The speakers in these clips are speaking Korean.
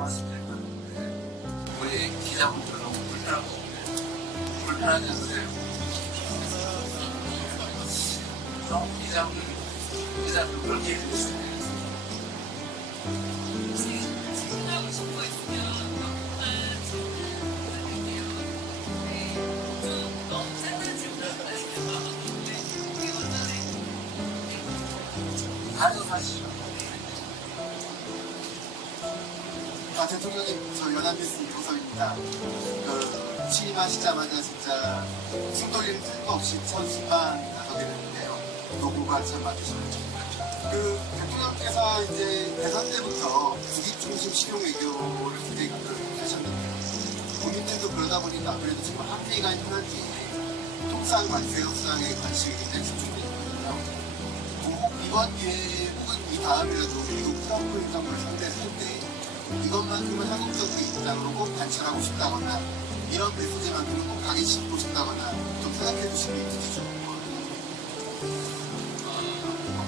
말씀드리면 우리 기자분들 너무 불편하셨어요. 기자분들 그렇게 해주세요. 가능하시죠? 대통령님, 저 연합뉴스 이호섭입니다. 취임하시자마자 진짜 숨돌이를 틀 거 없이 첫 순방 나서게 됐는데요. 노고가 참 많으시죠. 대통령께서 이제 대선 때부터 국익 중심 실용 외교를 굉장히 하셨는데, 국민들도 그러다 보니까 아무래도 지금 한미가 현안이 통상 관세 협상에 관심이 굉장히 집중되어 있거든요. 이번 기회에 혹은 이 다음이라도 미국 트럼프 행정부를 상대할 때 이것만큼은 한국적인 입장으로 꼭 관철하고 싶다거나 이런 메시지만큼은 꼭 가기 짚고 싶다거나 좀 생각해 주시면 있으시죠?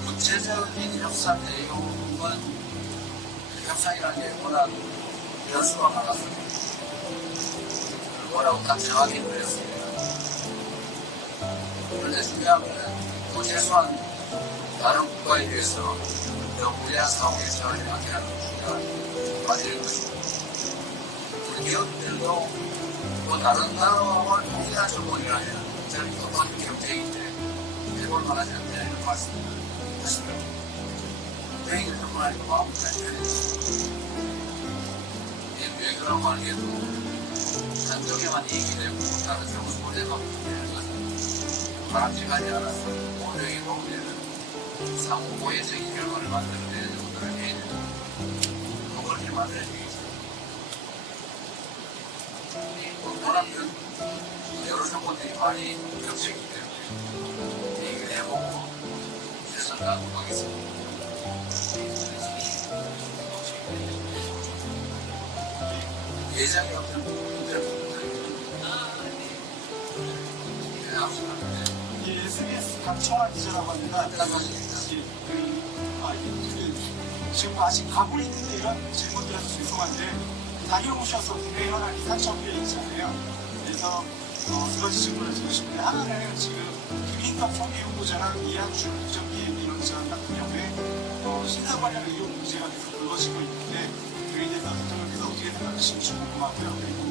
구체적인 협상 내용은 협상이라는 게 워낙 변수가 많아서 뭐라고 딱 정확히 그렸습니다. 그런데 중요한 것은 최소한 다른 국가에 비해서 더 무리한 상황에 처하지 않게 하는 중요한 과제인 것입니다. 우리 기업들도 뭐 다른 나라와 동일한 조건이라면 저는 똑같은 경쟁인데 해볼 만하지 않냐 이런 말씀을 하시더라고요. 여행을 조금 하니까 마음이 잘 편해졌어요. 외교라고 하는 게도 한쪽에만 이익이 되고 다른 쪽은 손해가 되는 것은 바람직하지 않아서 모두에게 도움이 되는 상호 고해적인 결과를 만들어내는 것들을 해야 되고 그렇게 만들어야 되겠죠. 워낙 여러 조건들이 많이 겹쳐있기 때문에 얘기를 해보고 최선을 다하도록 하겠습니다. 예정이 없는 분들 SBS 강청아 기자라고 합니다. 지금 아직 가고 있는데 이런 질문들에서 죄송한데 다녀오셔서 국내 현안이 산청구에 있잖아요. 그래서 두 가지 질문을 드리고 싶은데 하나는 지금 김인덕 총리 후보자랑 이한주 국정기획위원장 같은 경우에 신상 관련 의혹 문제가 계속 불거지고 있는데 그에 대해서 대통령께서 어떻게 생각하실지 궁금하고요. 그리고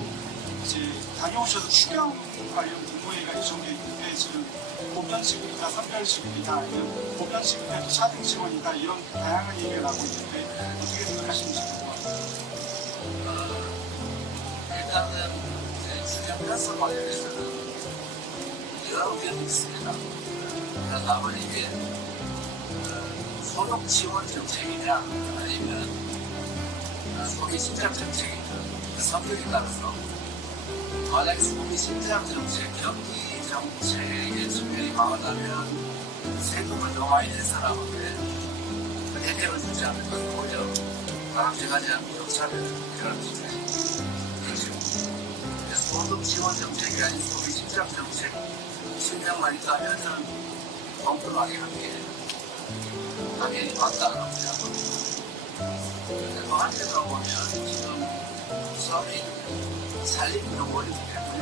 이제 다녀오셔서 추경 관련 국무회의가 예정되어 있는데 지금 보편지급이다, 선별지급이다, 아니면 보편지급에도 차등 지원이다 이런 다양한 얘기가 나오고 있는데 어떻게 생각하시는지 궁금합니다. 일단은 추경 편성 관련해서는 여러 의견이 있습니다. 다만 이게 소득 지원 정책이냐 아니면 소비 신장 정책이냐 그 성격에 따라서 만약에 소비 신장 정책, 경기 정책의 측면이 강하다면 세금을 더 많이 낸 사람한테 혜택을 주지 않는 것은 오히려 바람직하지 않고 역차별 그런 시스템이죠. 소득 지원 정책이 아닌 소비 신장 정책 측면만 있다면 저는 공평하게 함께 당연히 맞다는 겁니다. 그런데 또 한편으로 보면 지금 서민 살림이 너무 어렵기 때문에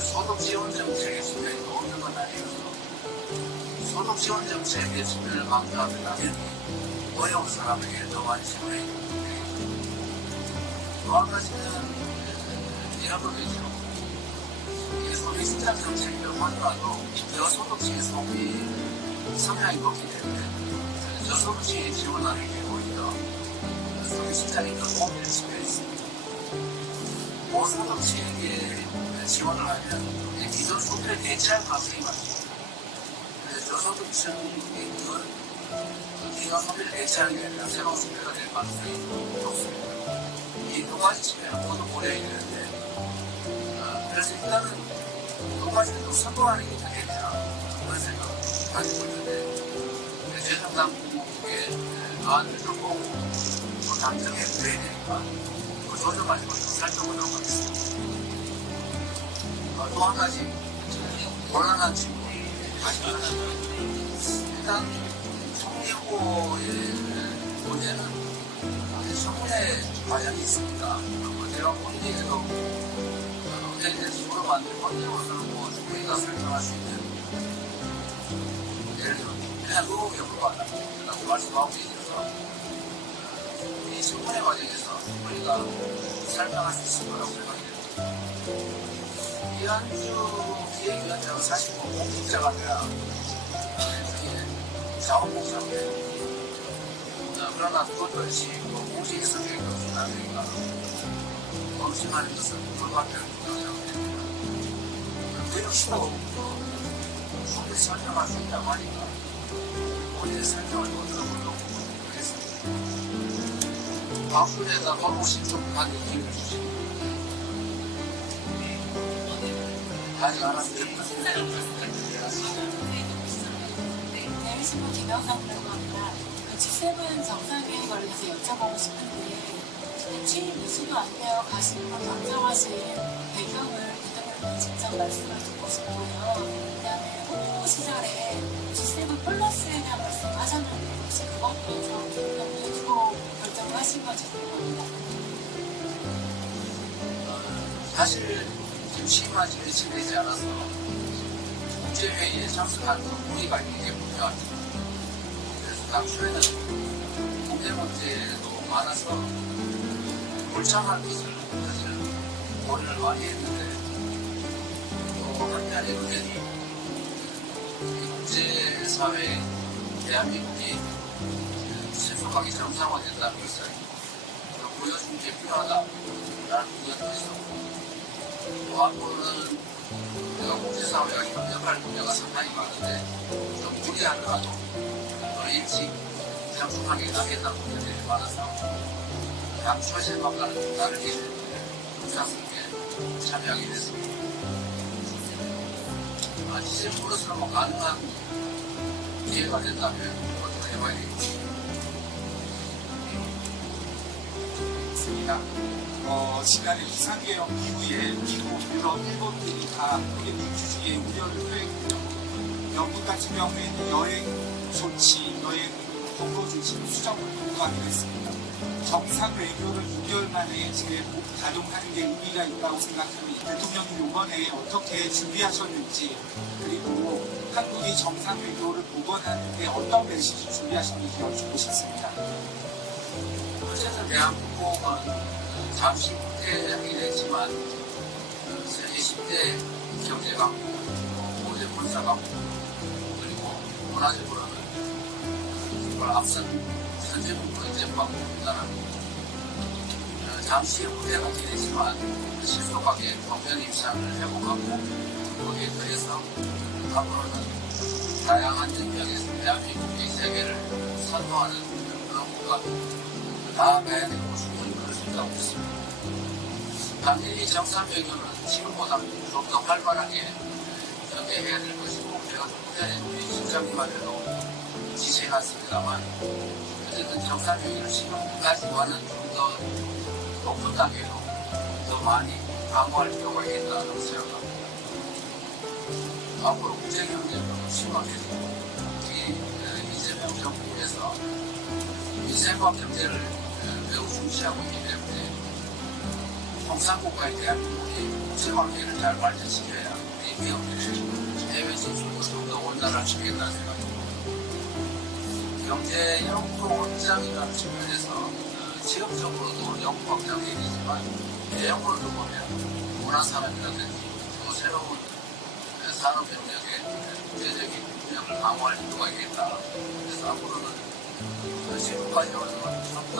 소득 지원 정책의 측면이 없는 건 아니어서 소득 지원 정책의 측면을 강조하면 당연히 어려운 사람에게 더 많이 지원해야 됩니다. 또 한 가지는 이런 것도 있죠. 이게 소비 신장 정책을 하더라도 저소득층의 소비 성향이 높기 때문에 저소득층에 지원하는 게 오히려 소비 신장이 더 도움이 될 수가 있습니다. 고소득층에게 지원을 하면 기존 소비를 대체할 가능성이 많습니다. 그래서 저소득층의 기존 소비를 대체하는 게 아니라 새로운 소비가 될 가능성이 높습니다. 이 두 가지 측면을 모두 고려해야 되는데 그래서 일단은 두 가지를 좀 선도하는 게 좋겠다 그런 생각을 가지고 있는데 재정당국의 안을 좀 보고 또 당정해 드려야 되니까 그 조정가지고 좀 살펴보도록 하겠습니다. 또 한 가지 곤란한 질문이 일단 총리 후보의 문제는 청문회 과정이 있습니다. 제가 본인에게도 어떻게 될지 물어봤는데 본인으로서는 뭐 우리가 설명할 수 있는 예를 들어 그냥 누구에게 물어봤다고 말씀하고 계셔서 이 청문회 과정에서 우리가 설명할 수 있을 거라고 생각해요. 이한주 기획위원장은 사실 뭐 공직자가 아니라 자원봉사로 해요. 그러나 그것도 역시 공직의 성격이 없진 않으니까 검증하는 것은 불가피할 거라고 생각합니다. 그런 수도 충분히 설명할 수 있다고 하니까 본인의 설명을 못 들어보려고 하겠습니다. 방문에다 돌아오신 쪽까지 기회를 주시고 아직 안 왔습니다. 네, 신부 김영상이라고 합니다. G7 정상회의 관련해서 여쭤보고 싶은데 취임 2주도 안 되어 가시는 걸 결정하신 배경을 대통령님 직접 말씀을 듣고 싶고요. 그 다음에 홍보 시절에 G7 플러스에 대한 말씀을 하셨는데 혹시 그것 보면서 대통령이 두고 결정을 하신 건지 궁금합니다. 사실 지금 취임한 지 며칠 되지 않아서 국제회의에 참석한 무리가 있는 게 분명합니다. 그래서 당초에는 국내 문제도 많아서 불참할 것을 사실 고려를 많이 했는데 또 한편의 의견이 국제사회에 대한민국이 신속하게 정상화된다는 것을 보여주는 게 필요하다라는 의견도 있었고 또 앞으로는 내가 국제사회가 협력할 분야가 상당히 많은데 좀 무리하더라도 더 일찍 정숙하게 가겠다는 분야들이 많아서 당초 생각과는 다르게 부산스럽게 참여하게 됐습니다. G7으로서는 뭐 가능한 기회가 된다면 그것도 해봐야 되겠죠. 지난해 비상계획 이후에 미국, 유럽, 일본들이 다 한국의 민주주의에 우려를 표했고요. 영국 같은 경우에는 여행 조치, 여행 경로 조치 수정을 요구하기로 했습니다. 정상 외교를 6개월 만에 재가동하는 게 의미가 있다고 생각합니다. 대통령이 이번에 어떻게 준비하셨는지 그리고 한국이 정상 외교를 복원하는 데 어떤 메시지 준비하셨는지 여쭙고 싶습니다. 어쨌든 대한민국은 잠시 후퇴하긴 했지만 세계 10대 경제강국, 5대 군사강국 그리고 문화적으로는 정말 앞선 선진국으로 인정받고 있다는 잠시 후퇴하긴 했지만 신속하게 국면 입장을 회복하고 거기에 더해서 앞으로는 다양한 영역에서 대한민국이 세계를 선도하는 그런 국가로 나아가야 되고 충분히 그럴 수 있다고 있습니다. 당연히 정상회견은 지금보다 좀 더 활발하게 전개해야 될 것이고 제가 좀 전에 우리 실장님한테도 지시해놨습니다만 어쨌든 정상회견을 지금까지와는 좀 더 높은 단계로 더 많이 강화할 필요가 있다고 생각합니다. 앞으로 국제경제가 심각해지고 이재명 정부에서 민생과 경제를 매우 중시하고 있기 때문에 통상국가에 대한 민국이 국제관계를 잘 발전시켜야 우리 기업들의 해외 진출도 좀 더 원활화시키겠다는 생각입니다. 경제 영토 확장이라는 측면에서 지역적으로도 영토 확장이 되지만 내용으로도 보면 문화산업이라든지 또 새로운 산업 영역의 국제적인 협력을 강화할 필요가 있겠다. 그래서 앞으로는 지금까지와는 좀 더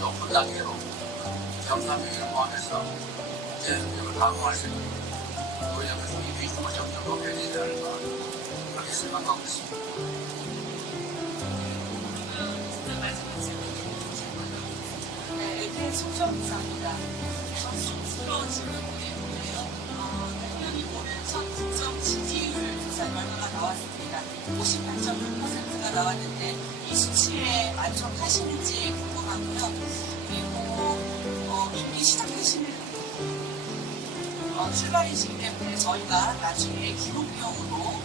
높은 단계로 정상회의를 포함해서 국제협력을 강화할 수 있는 그 영역의 비중을 점점 높여지지 않을까 그렇게 생각하고 있습니다. 네, 소정사입니다. 촌스러운 질문이에요. 대통령이 오늘 첫 국정 지지율 조사 결과가 나왔습니다. 58.6%가 나왔는데 이 수치에 만족하시는지 궁금하고요. 그리고 이미 시작하시는 출발이시기 때문에 저희가 나중에 기록용으로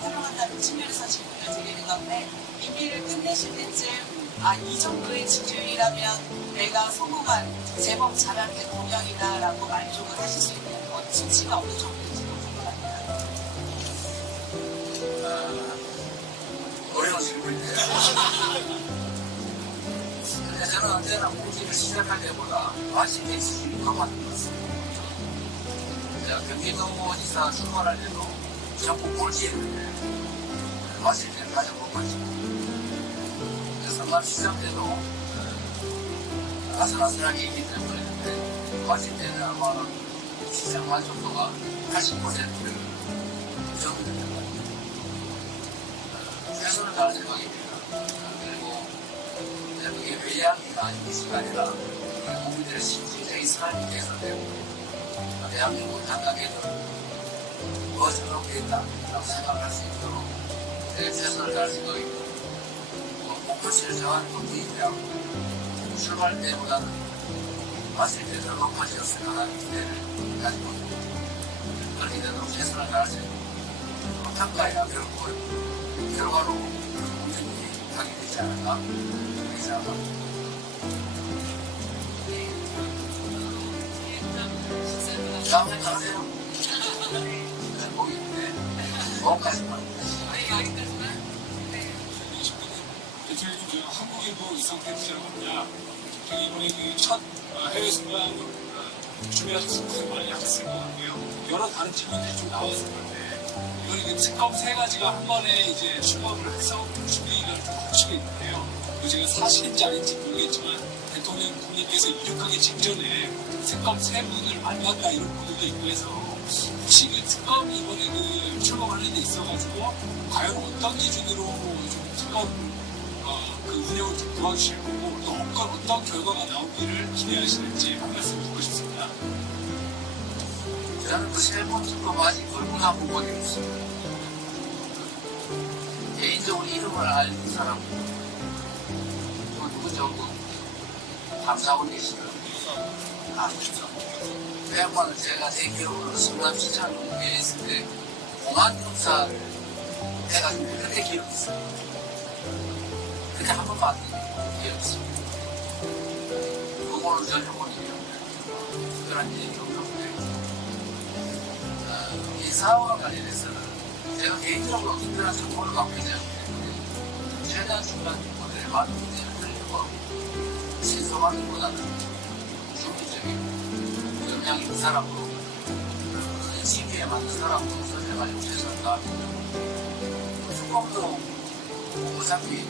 활용한다는 측면에서 질문을 드리는 건데 임기를 끝내실 때쯤 이 정도의 지지율이라면 내가 성공한 제법 잘한 대통령이다라고 만족을 하실 수 있는 수치가 어느 정도인지 궁금합니다. 어려운 질문인데요. 근데 저는 언제나 공직을 시작할 때보다 관심이 있으시기 더 많은 것 같습니다. 제가 경기도지사 출마할 때도 전국 꼴찌였는데 마실 때는 가장 높았죠. 성남시장 때도 아슬아슬하게 있기 때문에 마실 때는 아마 시장 만족도가 80%를 정도 됩니다. 최선을 다할 생각입니다. 그리고 그게 회의하기가 아닌 것이 아니라 국민들의 실질적인 삶이 개선되고 대한민국 각각에도 더 즐겁게 있다고 생각할 수 있도록 최선을 다할 생각입니다. 목표치를 정하는 것도 있고요. 출발 때보다는 마실 때 더 높아졌을까 하는 기대를 가지고 있습니다. 그렇게 되도록 최선을 다할 생각입니다. 평가야 결과로 공정이 하게 되지 않을까 그렇게 생각합니다. 다음에 가세요. 거기 있는데 거기까지만. 대통령님, 한국일보 이성택 기자라고 합니다. 이번에 첫 해외 순방 준비하셔서 고생 많이 하셨을 것 같고요. 여러 다른 질문들이 좀 나왔을 건데, 이번에 특검 3가지가 한 번에 이제 출범을 해서 준비가 좀 거치고 있는데요. 제가 사실인지 아닌지 모르겠지만, 대통령 본인께서 이륙하기 직전에 특검 3분을 만났다 이런 보도도 있고 해서, 혹시 그 특검 이번에 그 출범하는 데 있어가지고, 과연 어떤 기준으로 좀 특검 그 운영을 좀 도와주실 거고 또 어떤 결과가 나오기를 기대하시는지 한 말씀 듣고 싶습니다. 저는 그 세 번째도 아직 얼마나 본 적이 없습니다. 개인적으로 이름을 알는 사람 또 누구죠? 감사원 계시더라고요. 그 양반은 제가 제 기억으로 성남시장 공개에 있을 때 공안검사를 해가지고 그때 기억했어요. 그때 한 번도 안 기억했습니다. 그거는 전혀 못 기억해요. 특별한 얘기 없는데 이 사업과 관련해서는 제가 개인적으로 특별한 정보를 갖고 있지 않기 때문에 최대한 중요한 정보들에 많은 문제를 들려고 하고 신속하기보다는 중립적이고 역량 있는 사람으로 시기에 맞는 사람으로 선정하려고 최선을 다합니다. 특검도 어차피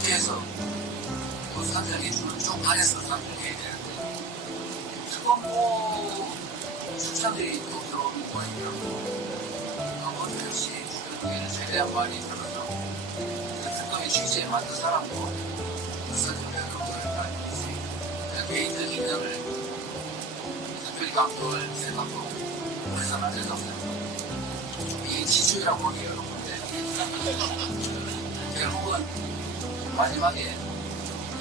국회에서 선정해주는 쪽 안에서 선정해야 되는데 특검도 추천들이 또 들어오는 거니까 그것도 역시 주변에 최대한 많이 들어서 특검의 취지에 맞는 사람도 선정되는 거를 알지 개인적 인정을 특별히 강조할 생각도 그래서는 안 된다고 생각합니다. 이게 지주라고 하기 어려운데 결국은 마지막에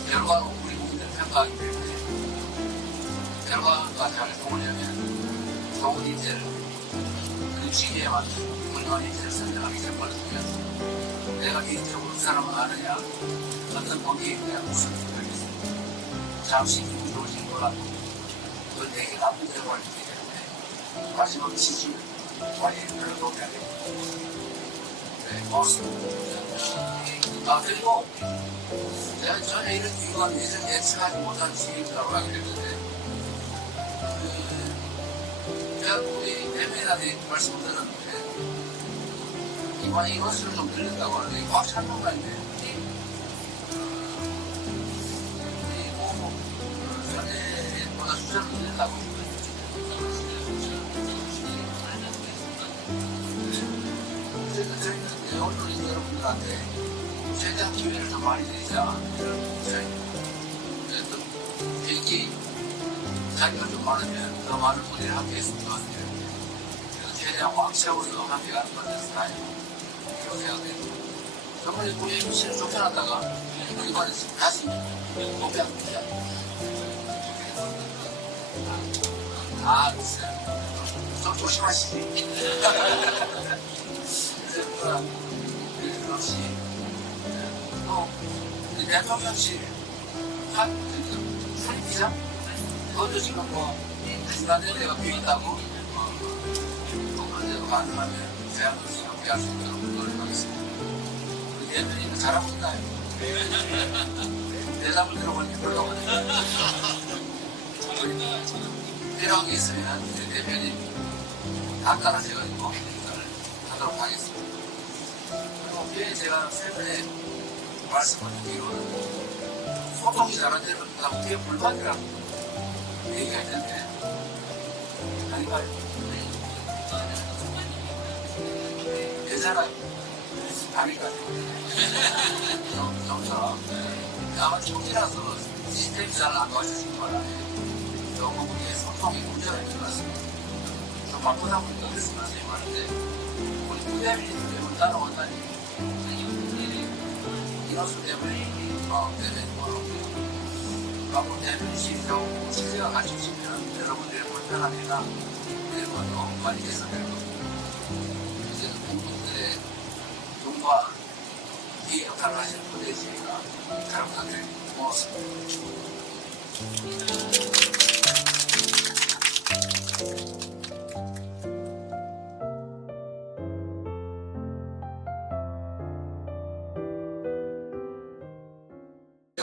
결과로 우리 국민들 평가하기 때문에 결과가 잘 나오려면 좋은 인재를 그 시기에 맞는 훌륭한 인재를 선정하기 정말 중요합니다. 내가 개인적으로 그 사람을 아느냐 어떤 관계에 대한 무슨 생각이겠습니다. 잠시 기분 좋을지 몰라도 그건 되게 나쁜 결과를 주기 때문에 마지막 지지 관리를 높여야 됩니다. 네, 고맙습니다. 그리고 내가 전에 이런 이유가 예전에 예측하지 못한 지인이라고 하게 됐는데 제가 우리 대면한테 말씀을 들었는데 이번에 이것을 좀 들린다고 하는데 꽉 찬 건가 있네요. 그리고 전에보다 숫자를 늘린다고 저희는 언론인 여러분들한테 최대한 기회를 좀 많이 드리자. 비행기 자리가 좀 많으면 더 많은 분들이 함께 했으면 좋겠어요. 그래서 최대한 꽉 채워서 함께 가는 것 같아서 다행이고 그렇게 생각해요. 저번에 우리 MBC를 쫓겨났다가 이번에 다시 높여갑니다. 글쎄요. 좀 조심하시지. 그래서 역시 또 대통령실 한 기자? 그것도 지금 뭐 중간에 내가 비었다고 그런데도 가능하면 대한민국이 함께할 수 있도록 노력하겠습니다. 우리 대변인은 잘하고 있나요? 대답을 들어보니까 별로 없네요. 필요한 게 있으면 우리 대변인 다 따라줘가지고 이걸 하도록 하겠습니다. 그리고 뒤에 제가 최근에 말씀을 드리기로는 소통이 잘안 되는 것보다 뒤에 불만이라고 얘기가 있는데 아닌가요? 괜찮아요. 아닐까요? 좀 더. 아마 총이라서 시스템이 잘 안 도와주신 거 같아요. 너무 우리의 소통이 문제가 있는 것 같습니다. 좀 바쁘다 보니까 그래서 말씀이 많은데 우리 부대민이 때문에 따라온다니 인원수 때문에 대변인 번호 바쁜 대변인실이 나오고 체제가 갖춰지면 여러분들의 불편함이나 이런 것도 많이 개선될 겁니다. 이제 국민들의 눈과 이 역할을 하시는 분들이니까 잘 부탁드립니다. 고맙습니다.